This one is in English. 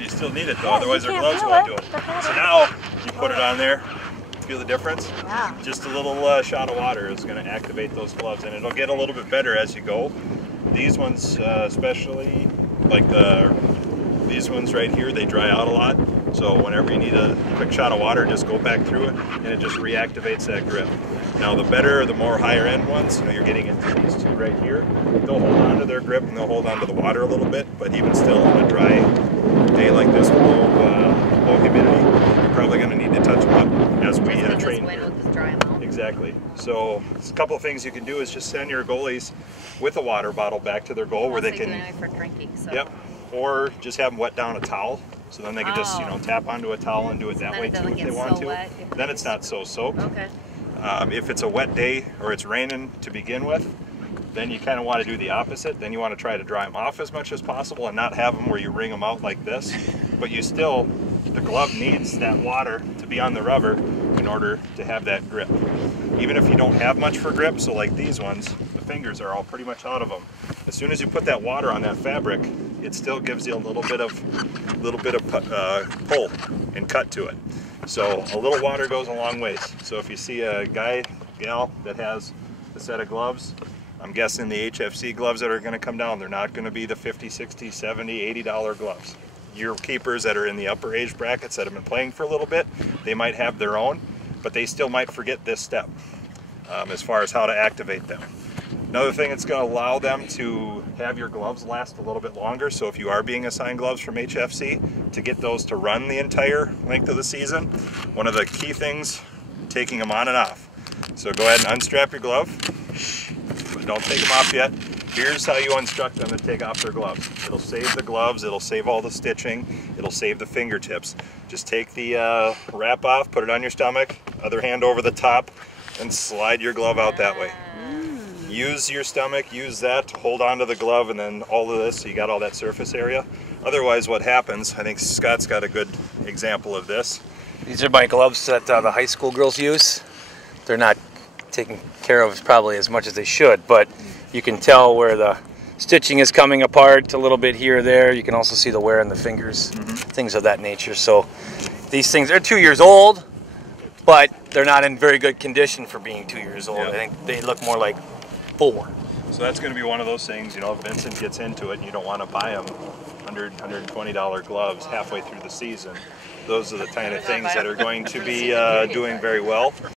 you still need it though, otherwise their gloves won't do it. So now you put it on there, feel the difference? Yeah. Just a little shot of water is going to activate those gloves, and it'll get a little bit better as you go. These ones especially, like these ones right here, they dry out a lot. So whenever you need a quick shot of water, just go back through it and it just reactivates that grip. Now the better, the more higher end ones, you know, you're getting into these two right here, they'll hold on to their grip and they'll hold on to the water a little bit, but even still on a dry day like this with low humidity, you're probably going to need to touch them up as we train. Will just dry them out. Exactly. So a couple of things you can do is just send your goalies with a water bottle back to their goal where they can. For drinking, so. Yep. Or just have them wet down a towel, so then they can just, you know, tap onto a towel and do it that way too if they want to. Then it's not so soaked. Okay. If it's a wet day or it's raining to begin with, then you kind of want to do the opposite. Then you want to try to dry them off as much as possible and not have them where you wring them out like this. But you still, the glove needs that water to be on the rubber in order to have that grip. Even if you don't have much for grip, so like these ones, the fingers are all pretty much out of them. As soon as you put that water on that fabric, it still gives you a little bit of pull and cut to it. So a little water goes a long ways. So if you see a gal that has a set of gloves, I'm guessing the HFC gloves that are going to come down, they're not going to be the $50, $60, $70, $80 gloves. Your keepers that are in the upper age brackets that have been playing for a little bit, they might have their own, but they still might forget this step as far as how to activate them. Another thing that's going to allow them to have your gloves last a little bit longer, so if you are being assigned gloves from HFC, to get those to run the entire length of the season, one of the key things, taking them on and off. So go ahead and unstrap your glove, but don't take them off yet. Here's how you instruct them to take off their gloves. It'll save the gloves, it'll save all the stitching, it'll save the fingertips. Just take the wrap off, put it on your stomach, other hand over the top, and slide your glove out that way. Use your stomach, use that to hold on to the glove, and then all of this, so you got all that surface area. Otherwise what happens, I think Scott's got a good example of this. These are my gloves that the high school girls use. They're not taken care of probably as much as they should, but you can tell where the stitching is coming apart a little bit here or there. You can also see the wear in the fingers, things of that nature. So these things are 2 years old, but they're not in very good condition for being 2 years old. I think they look more like 4. So that's going to be one of those things, you know, if Vincent gets into it and you don't want to buy him $100, $120 gloves halfway through the season, those are the kind of things that are going to be doing very well.